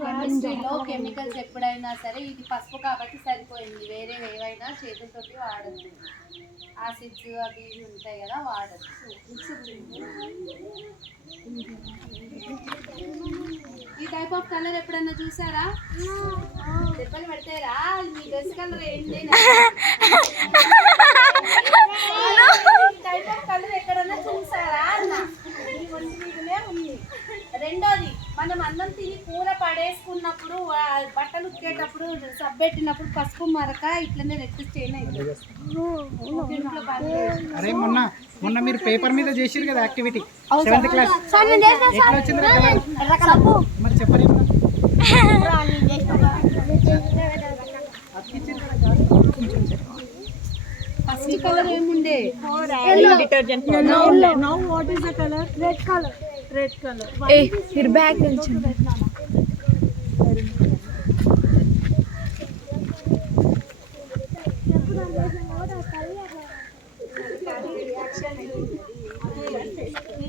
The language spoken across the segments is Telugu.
కెమిస్ట్రీలో కెమికల్స్ ఎప్పుడైనా సరే ఇది పసుపు కాబట్టి సరిపోయింది, వేరే ఏవైనా చేతులతోటి వాడద్దు. యాసిడ్స్ అవి ఇవి ఉంటాయి కదా, వాడద్దు. ఈ టైప్ ఆఫ్ కలర్ ఎప్పుడన్నా చూసారా? దెబ్బలు పడతారా? మీ డ్రెస్ కలర్ ఏంటి? టైప్ ఆఫ్ కలర్ ఎక్కడన్నా చూసారా అన్న? ఉంది. రెండోది, మనం అన్నం తిని కూర పడేసుకున్నప్పుడు బట్టలు ఉతికేటప్పుడు సబ్బెట్టినప్పుడు పసుపు మరక ఇట్లనే రెడ్ స్టెయిన్ అవుతుంది. అరే మొన్న మీరు పేపర్ మీద చేసిరు కదా యాక్టివిటీ 7th క్లాస్, ఎట్లా వచ్చింది మరి చెప్పలేము. ఫస్ట్ కలర్ ఏముండే? Detergent. Now what is the colour? Red colour. Red colour. ఏ మీరు బ్యాగ్ నుంచి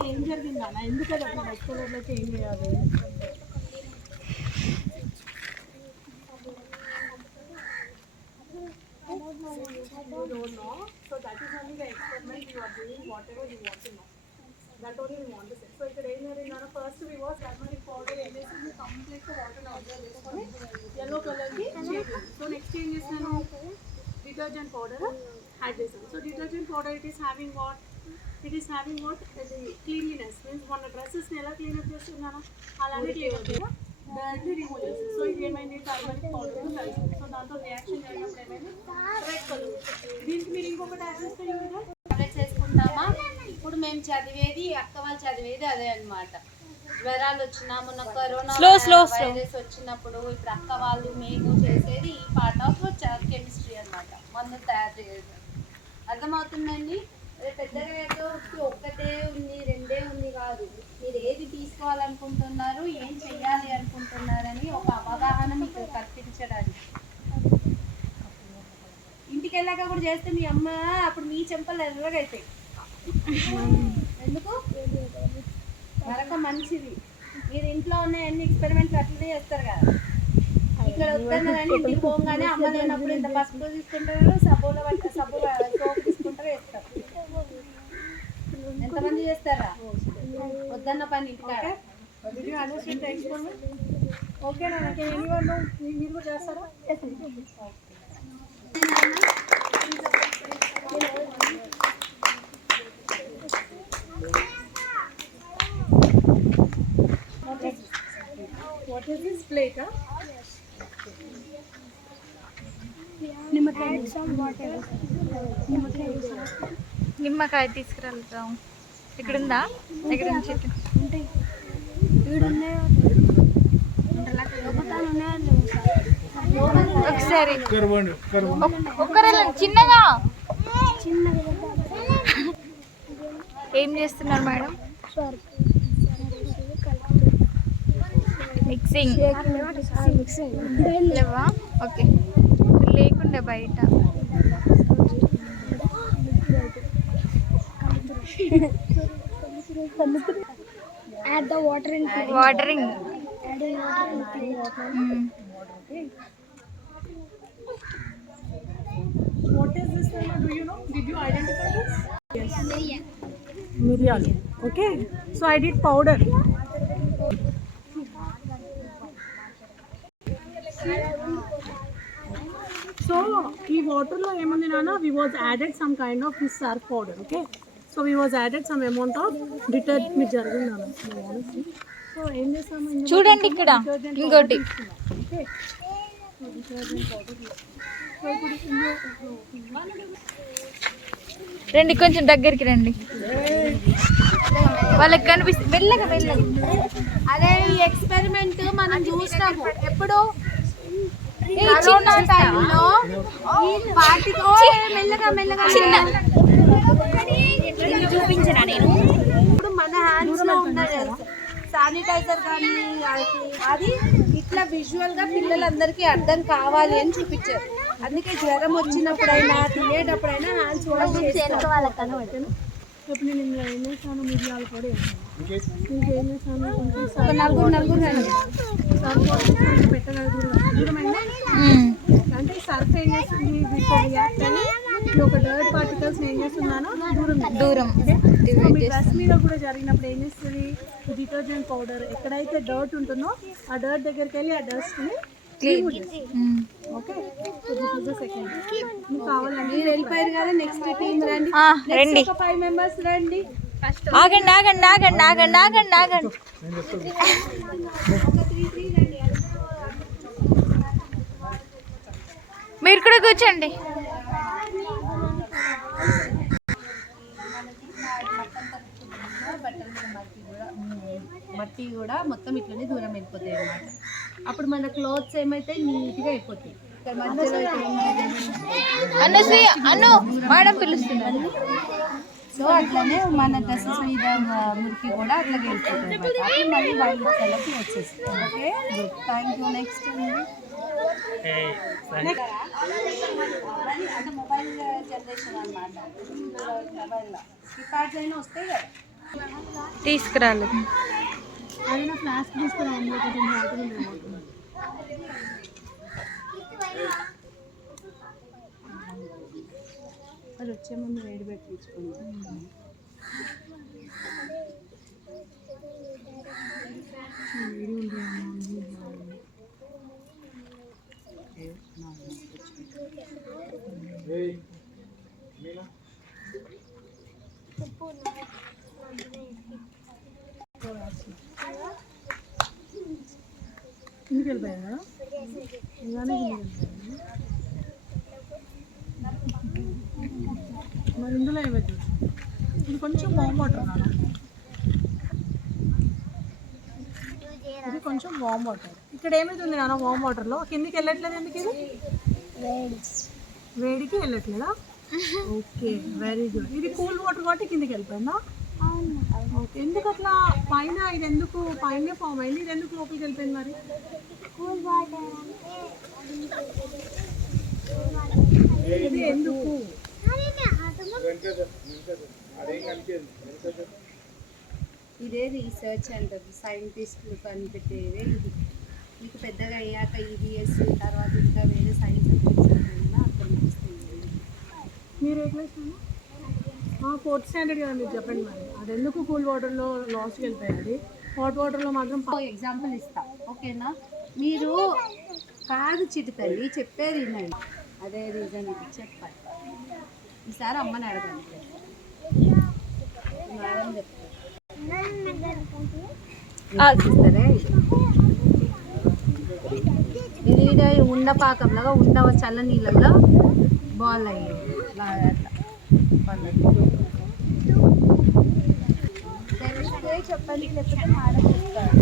ఏం జరిగింది అన్న? ఎందుకంటే అట్లా రెడ్ కలర్లో చేంజ్ చేయాలి? You don't know, so that is only the experiment you are doing, whatever you want to know. That only we want to say. So ఇక్కడ ఏం జరిగిందన్న, first we was turmeric powder వేసేసి కంప్లీట్ వాటర్ అబ్జర్వ్ చేసుకొని yellow కలర్ కి చేంజ్. సో నెక్స్ట్ ఏం చేస్తాను, డిటర్జెంట్ పౌడర్ యాడ్ చేస్తాను. So detergent powder it is having what? It is having what? Cleanliness means మన డ్రెస్సెస్ని ఎలా క్లీనప్ చేస్తున్నాను అలానే క్లీనప్ చేయాలి, డైరెక్ట్లీ రిమూవ్ చేస్తాను. సో ఇది ఏమైంది, టర్మరిక్ పౌడర్ కలిసి. సో దాంతో రియాక్షన్ జరిగినప్పుడు ఏమైంది, రెడ్ కలర్. దీనికి మీరు ఇంకొకటి యాడ్ చేస్తే చేసుకుంటామా? ఇప్పుడు మేము చదివేది, అక్క వాళ్ళు చదివేది అదే అనమాట. జ్వరాలు వచ్చినా, మొన్న కరోనా వైరస్ వచ్చినప్పుడు ఇప్పుడు అక్క వాళ్ళు మేము చేసేది ఈ పార్ట్ ఆఫ్ కెమిస్ట్రీ అనమాట. మందు తయారు చేయడం అర్థమవుతుందండి. అదే పెద్దగా ఒక్కటే ఉంది, రెండే ఉంది కాదు. మీరు ఏది తీసుకోవాలనుకుంటున్నారు, ఏం చెయ్యాలి అనుకుంటున్నారని ఒక అవగాహన మీకు కల్పించడానికి. ఇంటికి వెళ్ళాక కూడా చేస్తే మీ అమ్మ అప్పుడు మీ చెంపలు ఎర్రగైతాయి. ఎందుకు? మరొక మంచిది. మీరు ఇంట్లో ఉన్న అన్ని ఎక్స్పెరిమెంట్లు అట్లనే చేస్తారు కదా. ఇక్కడ వద్దన్నారని ఇంటికి పోగానే అమ్మ లేనప్పుడు ఇంత పసుపు తీసుకుంటారు, సబ్బులో పట్ట సబ్బు సోపు తీసుకుంటారు, వేస్తారు. ఎంతమంది చేస్తారా వద్దన్న పని ఇంటికాడ? ఓకేనా? మీరు కూడా చేస్తారా? What is this plate? నిమ్మకాయ తీసుకురాలుతాం. ఇక్కడ ఉందా? దగ్గర నుంచి ఒకసారి ఒక్కరే చిన్నగా. ఏం చేస్తున్నారు మేడం? మిక్సింగ్ లేవా? ఓకే, లేకుండా బయట add the water in watering. What is this? Do you know? Did you identify this? Yes. Miryal. Okay. So I did powder. So ఈ వాటర్ లో ఏముంది నాన్న, we was added some kind of this surf powder. Okay. So we was added some amount of detergent. మీరు జరిగింది నాన్న. సో ఏం చేస్తాము, చూడండి ఇక్కడ ఇంకోటి. రండి కొంచెం దగ్గరికి రండి, వాళ్ళకి కనిపిస్తుంది. వెళ్ళగా వెళ్ళగా. అదే ఎక్స్పెరిమెంట్ మనం చూసినాము ఎప్పుడు, కరోనా టైంలో. మెల్లగా మెల్లగా చూపించరా నేను. ఇప్పుడు మన హ్యాండ్స్ లో ఉండదు శానిటైజర్ కానీ, అది ఇట్లా విజువల్ గా పిల్లలందరికీ అర్థం కావాలి అని చూపించారు. అందుకే జ్వరం వచ్చినప్పుడైనా, తినేటప్పుడైనా హ్యాండ్స్ వాష్ చేసుకోవాలి. ఇప్పుడు నేను ఇందులో ఏం చేస్తాను, మిరియాలు కూడా వేసాను. ఇంకా ఏం చేస్తాను, కొంచెం సర్ఫ్ పెట్టగలుగుతుంది. దూరమైందా అంటే సర్ఫ్ ఏం చేస్తుంది, రియాక్ట్ అని ఇది ఒక డర్ట్ పార్టికల్స్ ఏం చేస్తున్నాను దూరం. మీ డ్రెస్ మీద కూడా జరిగినప్పుడు ఏం చేస్తుంది, డిటర్జెంట్ పౌడర్ ఎక్కడైతే డర్ట్ ఉంటుందో ఆ డర్ట్ దగ్గరికి వెళ్ళి ఆ డస్ట్ని ఓకే. సెకండ్ మీకు కావాలంటే మీరు వెళ్ళిపోయారు కదా, నెక్స్ట్ టీమ్ రండి. రండి. ఒక 5 members రండి. ఆగండి ఆగండి ఆగండి ఆగండి ఆగండి ఆగండి. మీరు కూడా కూర్చోండి. మట్టి కూడా మొత్తం ఇట్లనే దూరం వెళ్ళిపోతాయి అన్నమాట. అప్పుడు మన క్లోత్స్ ఏమైతాయి, నీట్గా అయిపోతాయి. ఇక్కడ మధ్యలో అను మేడం పిలుస్తున్నారు. సో అట్లనే మన డ్రెస్సెస్ మీద మురికి కూడా అట్లా వెళ్ళిపోతాయి అన్నమాట. అప్పుడు మళ్ళీ వైట్ కలర్కి వచ్చేస్తుంది. Okay, good, thank you. Next అంటే మొబైల్ జనరేషన్ అన్నమాట. మొబైల్లో కీప్యాడ్స్ అయినా వస్తాయి కదా. తీసుకురాలేదు. ఏదైనా ఫ్లాస్క్ తీసుకురా, అందులో కొంచెం వాటర్ ఉంది. అది వచ్చే ముందు వేడి పెట్టి తీసుకుందాం. ఇంటికి వెళ్ళిపోయాను కదా, ఇలానే మరి ఇందులో ఏమైతే ఇది కొంచెం వామ్ వాటర్ నాన్న, ఇది కొంచెం వామ్ వాటర్. ఇక్కడ ఏమైతుంది నాన్న, వామ్ వాటర్లో కిందికి వెళ్ళట్లేదు. ఎందుకు ఇది వేడికి వెళ్ళట్లేదా? Okay, very good. ఇది కూల్ వాటర్ కాబట్టి కిందికి వెళ్ళిపోయిందా? ఓకే. ఎందుకు అట్లా పైన ఇది ఎందుకు పైన ఫామ్ అయింది, ఇది ఎందుకు లోపలికి వెళ్ళిపోయింది మరి? ఇది ఎందుకు? ఇదే రీసెర్చ్ అంటారు, సైంటిస్టులు కనిపెట్టేదే ఇది. మీకు పెద్దగా అయ్యాక ఈబీఎస్ తర్వాత ఇంకా వేరే సైన్స్ సబ్జెక్ట్స్ అర్థం వస్తుంది. మీరు ఏ క్లాస్? 4th స్టాండర్డ్ కదా, మీరు చెప్పండి మరి. అది ఎందుకు కూల్ వాటర్లో లాస్ట్కి వెళ్ళిపోయారు, హాట్ వాటర్లో మాత్రం? ఎగ్జాంపుల్ ఇస్తా, ఓకేనా? మీరు కాదు చిట్టుతల్లి, చెప్పేది వినండి. అదే రీజన్ ఇది చెప్పాలి. ఈసారి అమ్మని అడగండి, మేడం చెప్తారు. సరే, ఇది ఉండ పాకంలాగా ఉండ చల్ల నీళ్ళల్లో బాల్ అయ్యేది అట్లా తెలిస్తే చెప్పండి, లేకపోతే మేడం చెప్తారు.